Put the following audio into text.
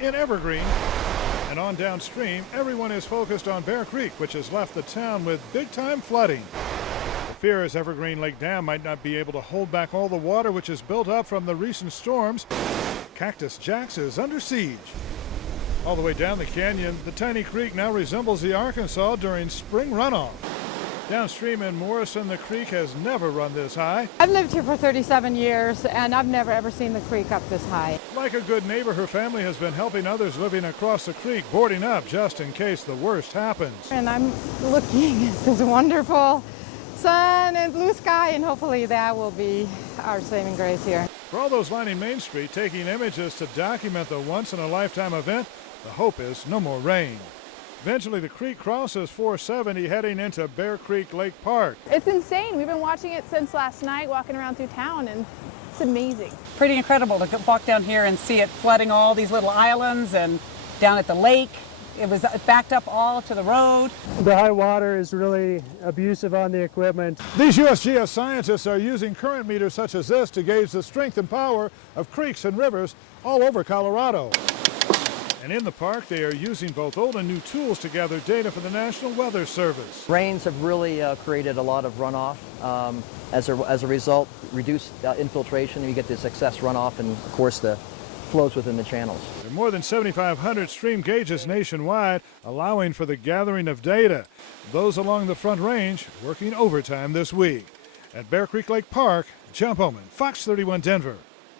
in Evergreen. And on downstream, everyone is focused on Bear Creek, which has left the town with big-time flooding. The fear is Evergreen Lake Dam might not be able to hold back all the water which is built up from the recent storms. Cactus Jack's is under siege. All the way down the canyon, the tiny creek now resembles the Arkansas during spring runoff. Downstream in Morrison, the creek has never run this high. I've lived here for 37 years, and I've never ever seen the creek up this high. Like a good neighbor, her family has been helping others living across the creek, boarding up just in case the worst happens. And I'm looking at this wonderful sun and blue sky, and hopefully that will be our saving grace here. For all those lining Main Street taking images to document the once-in-a-lifetime event, the hope is no more rain. Eventually, the creek crosses 470 heading into Bear Creek Lake Park. It's insane. We've been watching it since last night, walking around through town, and it's amazing. Pretty incredible to walk down here and see it flooding all these little islands and down at the lake. It was backed up all to the road. The high water is really abusive on the equipment. These USGS scientists are using current meters such as this to gauge the strength and power of creeks and rivers all over Colorado. And in the park, they are using both old and new tools to gather data for the National Weather Service. Rains have really created a lot of runoff. As a result, reduced infiltration, and you get this excess runoff, and of course the flows within the channels. There are more than 7,500 stream gauges nationwide, allowing for the gathering of data. Those along the Front Range working overtime this week. At Bear Creek Lake Park, John Bowman, Fox 31 Denver.